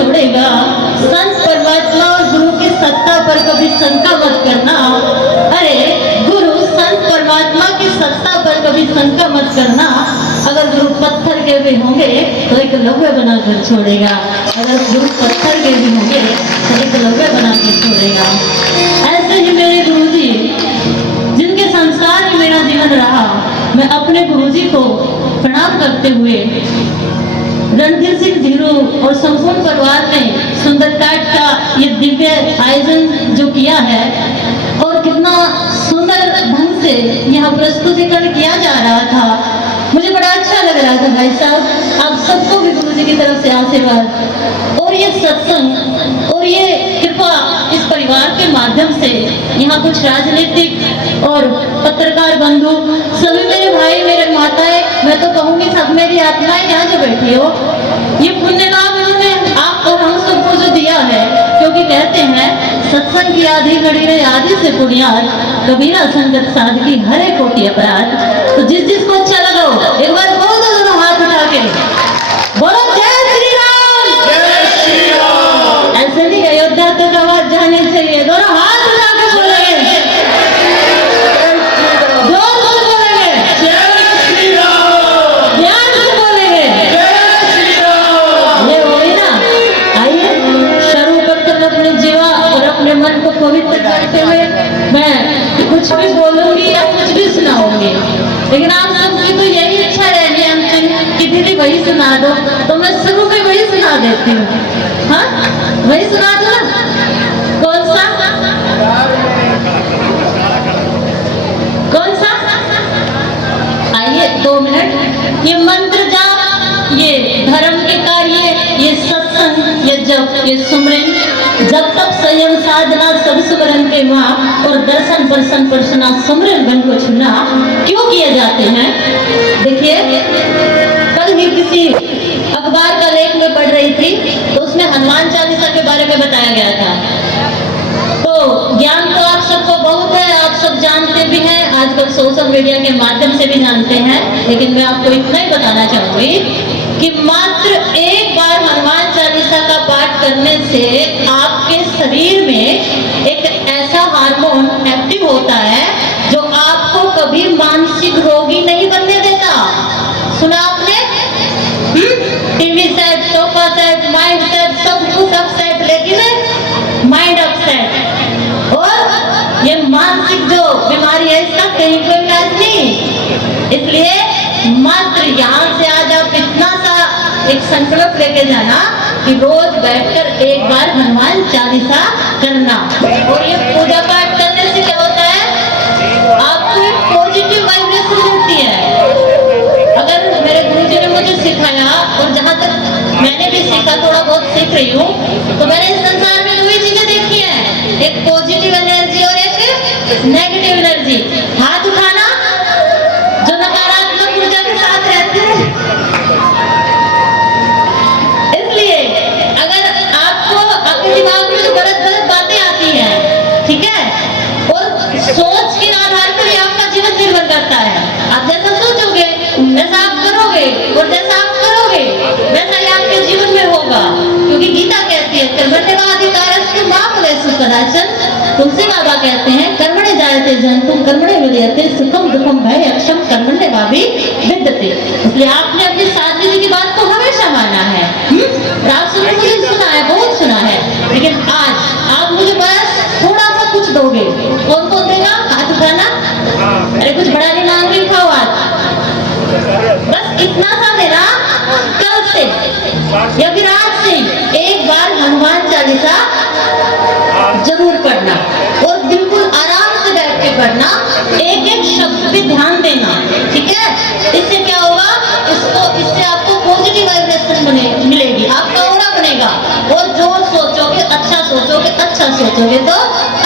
छोड़ेगा। संत परमात्मा और गुरु की सत्ता पर कभी शंका मत करना। अरे गुरु संत परमात्मा की सत्ता पर कभी शंका मत करना। अगर गुरु पत्थर के भी होंगे तो एक लौहे बनाकर छोड़ेगा। अगर गुरु पत्थर के भी होंगे तो एक लौहे बनाकर छोड़ेगा। ऐसे ही मेरे गुरुजी जिनके संस्कार में मेरा जीवन रहा, मैं अपने गुरुजी को प्रणाम करते हुए रणधीर सिंह धीरू और संपूर्ण परिवार ने सुंदरकांड का ये दिव्य आयोजन जो किया है और कितना सुंदर ढंग से यहाँ प्रस्तुतिकरण किया जा रहा था, मुझे बड़ा अच्छा लग रहा था। भाई साहब आप सबको भी गुरुजी की तरफ से आशीर्वाद और ये सत्संग और ये कृपा इस परिवार के माध्यम से यहाँ कुछ राजनीतिक और पत्रकार बंधु सभी मेरे भाई मेरे माताएं, मैं तो कहूँगी सब मेरी आत्माएं यहाँ जो बैठी हो, ये पुण्य लाभ इन्होंने आप और हम सबको जो दिया है। क्योंकि कहते हैं सत्संग की आधी घड़ी में आधी से पुण्याद, कबीरा संगत साधकी हरे को की अपराध। तो जिस जिसको अच्छा लगा हो एक बार बोल दो दोनों हाथ उठा के, बोलो जय श्री राम। जय श्री राम। ऐसे नहीं अयोध्या तक आवाज जाने चाहिए, दोनों हाथ उठा के बोलेंगे, जोर जोर बोलेंगे, जय श्री राम। ध्यान से बोलेंगे, जय श्री राम। ये वही ना। आइए सर्वप्रथम अपने जीवा और अपने मन को पवित्र करते हुए मैं कुछ भी बोलूंगी या कुछ भी सुनाऊंगी, लेकिन आप सबकी तो यही इच्छा रहनी है अंतिम कि दीदी वही सुना दो, तो मैं शुरू में वही सुना देती हूँ। हाँ वही सुना दो ना। कौन सा कौन सा? आइए 2 मिनट। ये मंत्र जाप, ये धर्म के कार्य, ये सत्संग, ये जप, ये सुमरन, जब तक संयम साधना सब सुमरन के माँ और दर्शन परसन परसना सुमरन बन को छुना क्यों किए जाते हैं? देखिए कल ही किसी अखबार का लेख में पढ़ रही थी तो उसमें हनुमान चालीसा के बारे में बताया गया था। तो ज्ञान तो आप सबको बहुत है, आप सब जानते भी हैं, आजकल सोशल मीडिया के माध्यम से भी जानते हैं, लेकिन मैं आपको इतना ही बताना चाहूंगी कि मात्र एक बार हनुमान चालीसा का पाठ करने से आपके शरीर में एक ऐसा हार्मोन एक्टिव होता है जो आपको कभी मानसिक रोगी नहीं बनने देता। सुना आपने? TV set, sofa set, mind set, सब कुछ अपसेट, लेकिन माइंड अपसेट। और ये मानसिक जो बीमारी है इसका कहीं कोई इलाज नहीं। इसलिए मात्र यहाँ से आज आप इतना सा एक संकल्प लेके जाना कि रोज बैठकर एक बार हनुमान चालीसा करना। और ये पूजा पाठ करने से क्या होता है, आपको एक पॉजिटिव वाइब्रेशन मिलती है। अगर मेरे गुरुजी ने मुझे सिखाया और जहाँ तक मैंने भी सीखा, थोड़ा बहुत सीख रही हूँ, तो मैंने इस संसार में 2 ही चीजें देखी हैं, एक पॉजिटिव एनर्जी और एक नेगेटिव एनर्जी। हाथ उठाना जो नकारात्मक ऊर्जा के साथ रहते हैं। इसलिए अगर आपको अपने दिमाग में जो गलत गलत बातें आती हैं, ठीक है, और सोच के आधार पर ही आपका जीवन निर्भर करता है। आप जैसा सोचोगे वैसा आप करोगे और जैसा आप करोगे वैसा ही आपके जीवन में होगा। क्योंकि गीता कहती है कर्मण्येवाधिकारस्तु मा फलेषु कदाचन। तुलसी बाबा कहते हैं कर्मणे जायते जन्तु कर्मणे विलीयते सुखम दुखम भय अक्षम कर्मण्येवापि विद्यते। इसलिए आपने अपनी साथी जी की बात को हमेशा माना है। रात सुबह मुझे सुना है, बहुत सुना है, लेकिन आज आप मुझे बस थोड़ा सा कुछ दोगे। कौन कौन देगा? हाथ उठाना। अरे कुछ बड़ा नहीं मांग रही, उठाओ हाथ। बस इतना सा देना। कल से या फिर आज से एक बार हनुमान चालीसा जरूर पढ़ना और बिल्कुल आराम से बैठ के पढ़ना, एक एक शब्द पे ध्यान देना, ठीक है? इससे क्या होगा, इससे आपको पॉजिटिव वाइब्रेशन मिलेगी, आपका ऑरा बनेगा। और जो सोचोगे अच्छा सोचोगे, अच्छा सोचोगे तो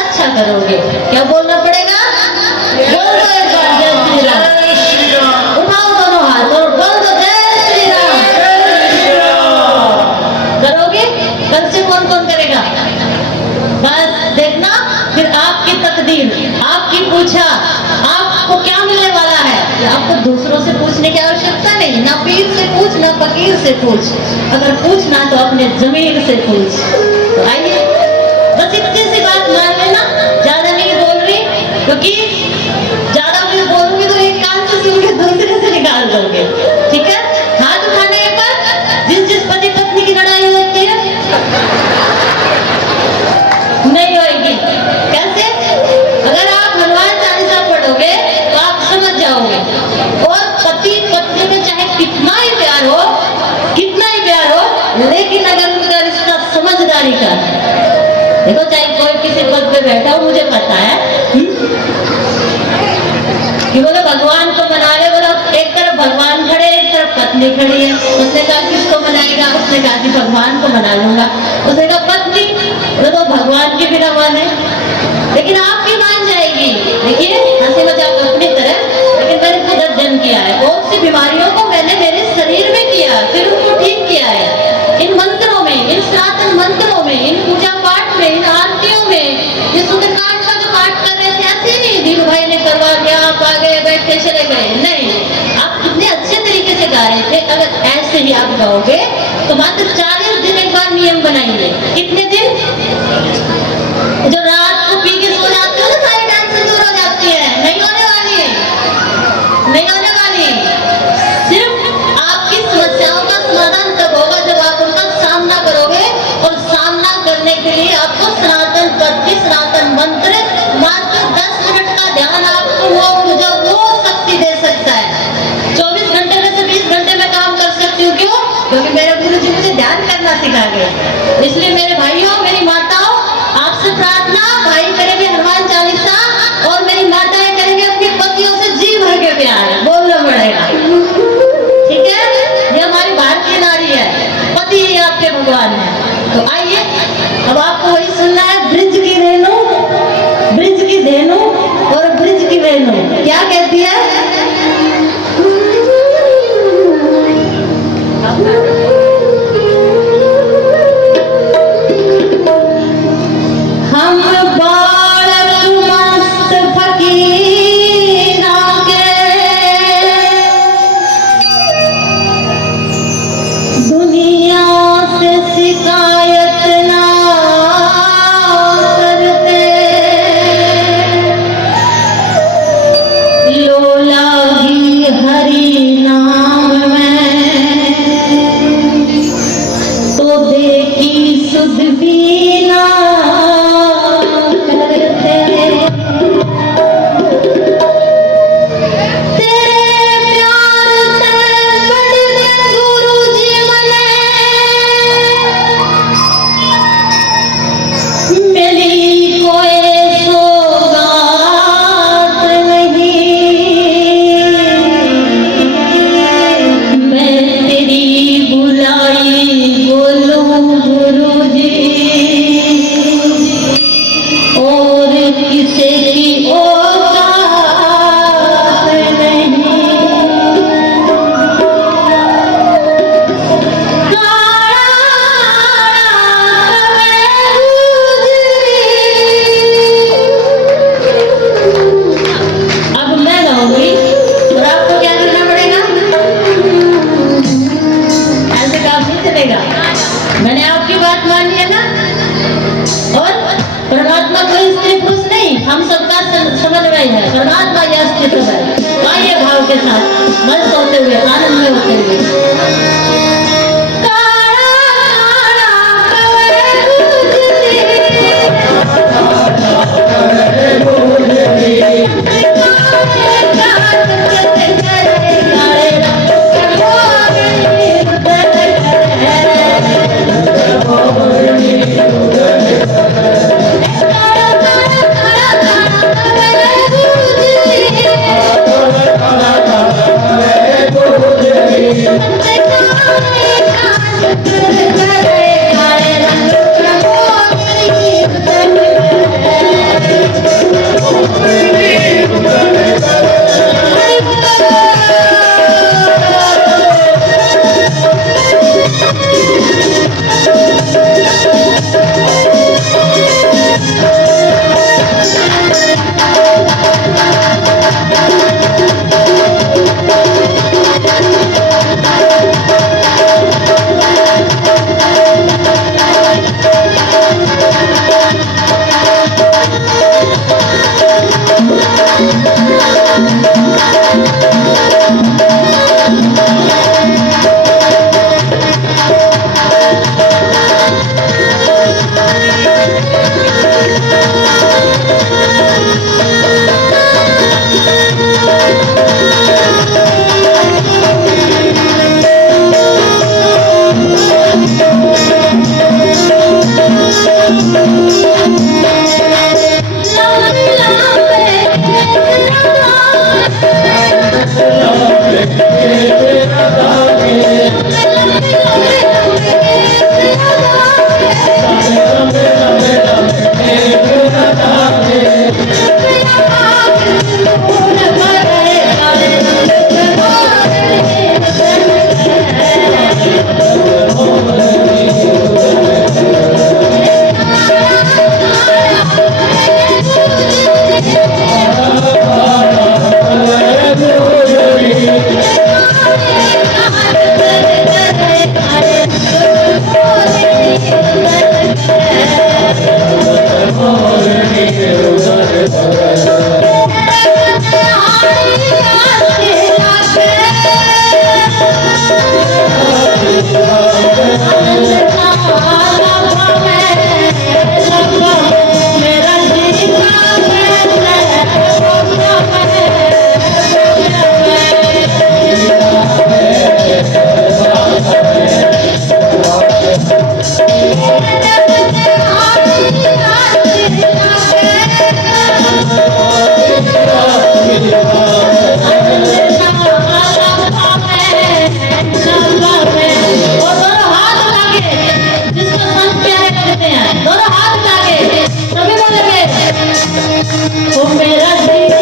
अच्छा करोगे। क्या बोलना पड़ेगा? बोल दो एक बार जय श्री राम। उठाओ दोनों हाथ और बोल दो जय श्री राम। करोगे? कल से कौन कौन करेगा? बस देखना फिर आपकी तकदीर, आपकी पूछा, आपको क्या मिलने वाला है, आपको दूसरों से पूछने की आवश्यकता नहीं, ना पीर से पूछ ना फकीर से पूछ, अगर पूछना तो अपने जमीन से पूछ। तो आइए बस इतनी सी बात मान लेना, ज्यादा नहीं बोल रही, क्योंकि ज्यादा मैं बोलूंगी तो एक कान से सुन के दूसरे से निकाल दोगे। ठीक है, हाथ उठाने पर जिस जिस पति पत्नी की लड़ाई होती है नहीं होगी। कैसे? अगर आप हनुमान चालीसा पढ़ोगे तो आप समझ जाओगे। और पति पत्नी में चाहे कितना ही प्यार हो, लेकिन अगर उनका रिश्ता समझदारी का, देखो चाहे कोई किसी पद पे बैठा हो, मुझे पता है कि बोले भगवान को मना ले, बोला एक तरफ भगवान खड़े एक तरफ पत्नी खड़ी है। उसने कहा किसको मनाएगा? उसने कहा कि भगवान को मना लूंगा। उसने कहा पत्नी, तो भगवान की बिना माने, लेकिन आपकी मान जाएगी। देखिए हंसी मजाक अपनी तरह, लेकिन मैंने खुद अध्ययन किया है, बहुत सी बीमारियों को मैंने मेरे शरीर में किया, फिर उनको ठीक किया है। इन मंत्रों में, इन सनातन मंत्रों में, इन पूजा पाठ में, इन आरतियों में, ये सुंदरकांड का जो पाठ कर रहे थे, ऐसे नहीं दीनू भाई ने करवा दिया, आप आ गए बैठ के चले गए, नहीं, आप कितने अच्छे तरीके से गा रहे थे। अगर ऐसे ही आप गाओगे तो मात्र 40 दिन एक बार नियम बनाइए। कितने दिन? जो रात को पी के सो जाते हो ना, सारी टेंशन दूर हो जाती है, नहीं होने वाली, नहीं होने वाली। सिर्फ आपकी समस्याओं का समाधान तब होगा जब आप उनका सामना करोगे, और सामना करने के लिए आपको सनातन पद की सनातन मंत्र, मात्र 10 मिनट का ध्यान आपको वो ऊर्जा, वो शक्ति दे सकता है। 24 घंटे में से 20 घंटे में काम कर सकती हूँ। क्यों? क्योंकि मेरे गुरु जी मुझे ध्यान करना सिखा गए। इसलिए मेरे भाइयों, मेरी माताओं, आपसे प्रार्थना, भाई करेंगे हनुमान चालीसा और मेरी माताएं करेंगे अपने पतियों से जी भर के प्यार, बोलना पड़ेगा। ठीक है, ये हमारी भारतीय नारी है, पति ही आपके भगवान है। तो आइए अब आपको वही सुनना है, ब्रिज की रेणु, ब्रिज की धेनु और ब्रिज की वेणु क्या कहती है? हम बालक मस्त फकीरा के, दुनिया से शिकायत ना करते, लोला ही हरि नाम में, तो देखी सुध भी ना करते। तेरे प्यार से बड़ गए गुरु जी मने, मिली कोई सौगात नहीं, मैं तेरी बुलाई बोलूं गुरु जी, और किसी की औकात नहीं। अब मैं गाऊंगी और आपको क्या करना पड़ेगा? ऐसे काम नहीं चलेगा। मैंने आपकी बात मान लिया ना, और परमात्मा कोई स्त्री पुरुष नहीं, हम सबका समन्वय है, परमात्मा यह अस्तित्व है। आइए भाव के साथ मन सोते हुए, आनंद में होते हुए। Thank you. ओ मेरा दिल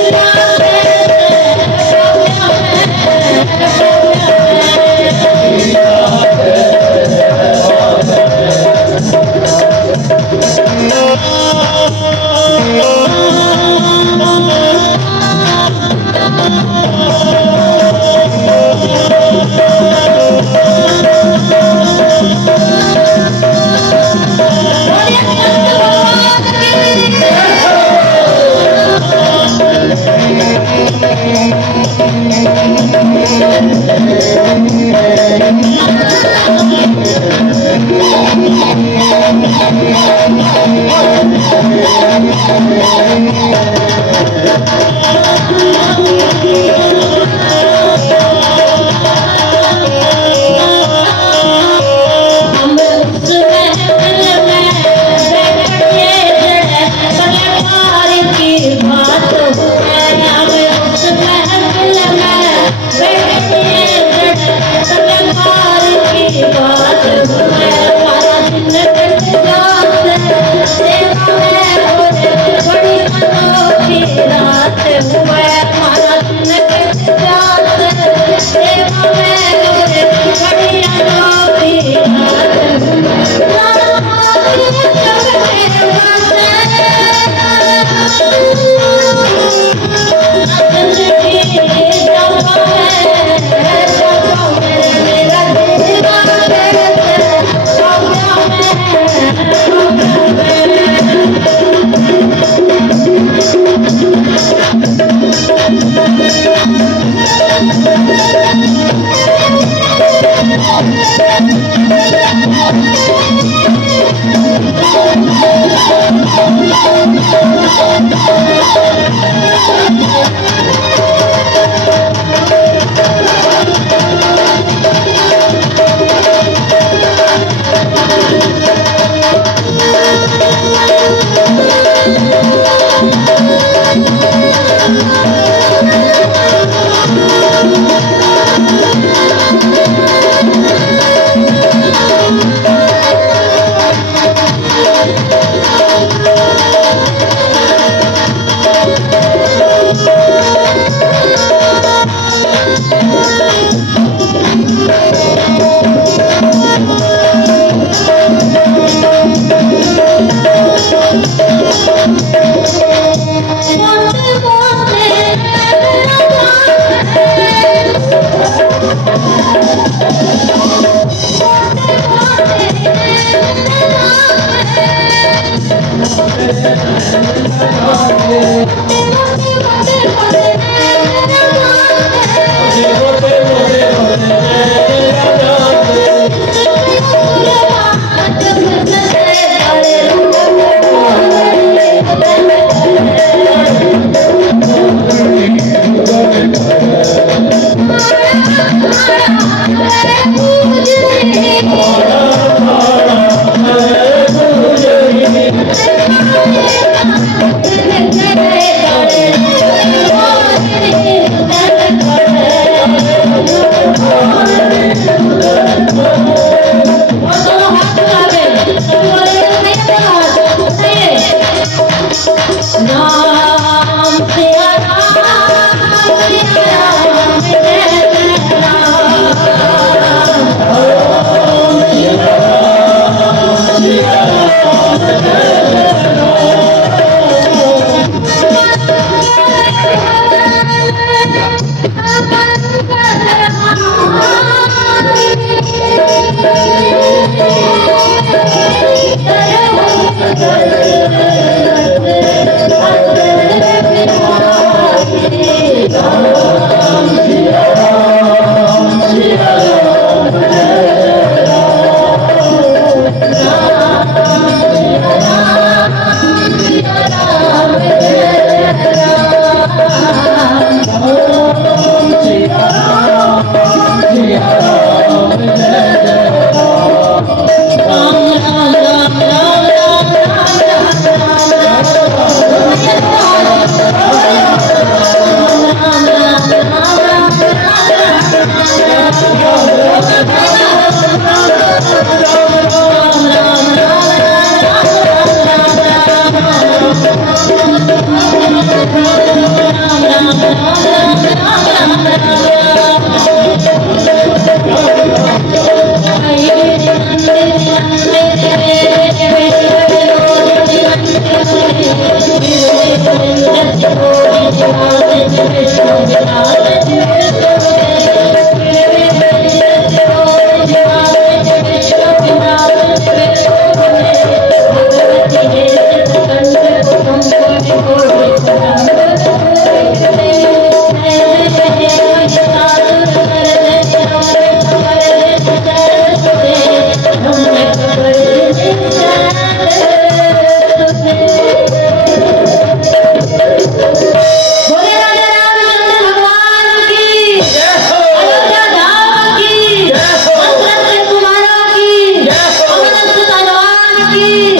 बोले राजा रामचंद्र भगवान की, जय हो अयोध्या धाम की, जय हो दशरथ कुमारा की, जय हो पवन सुत हनुमान की।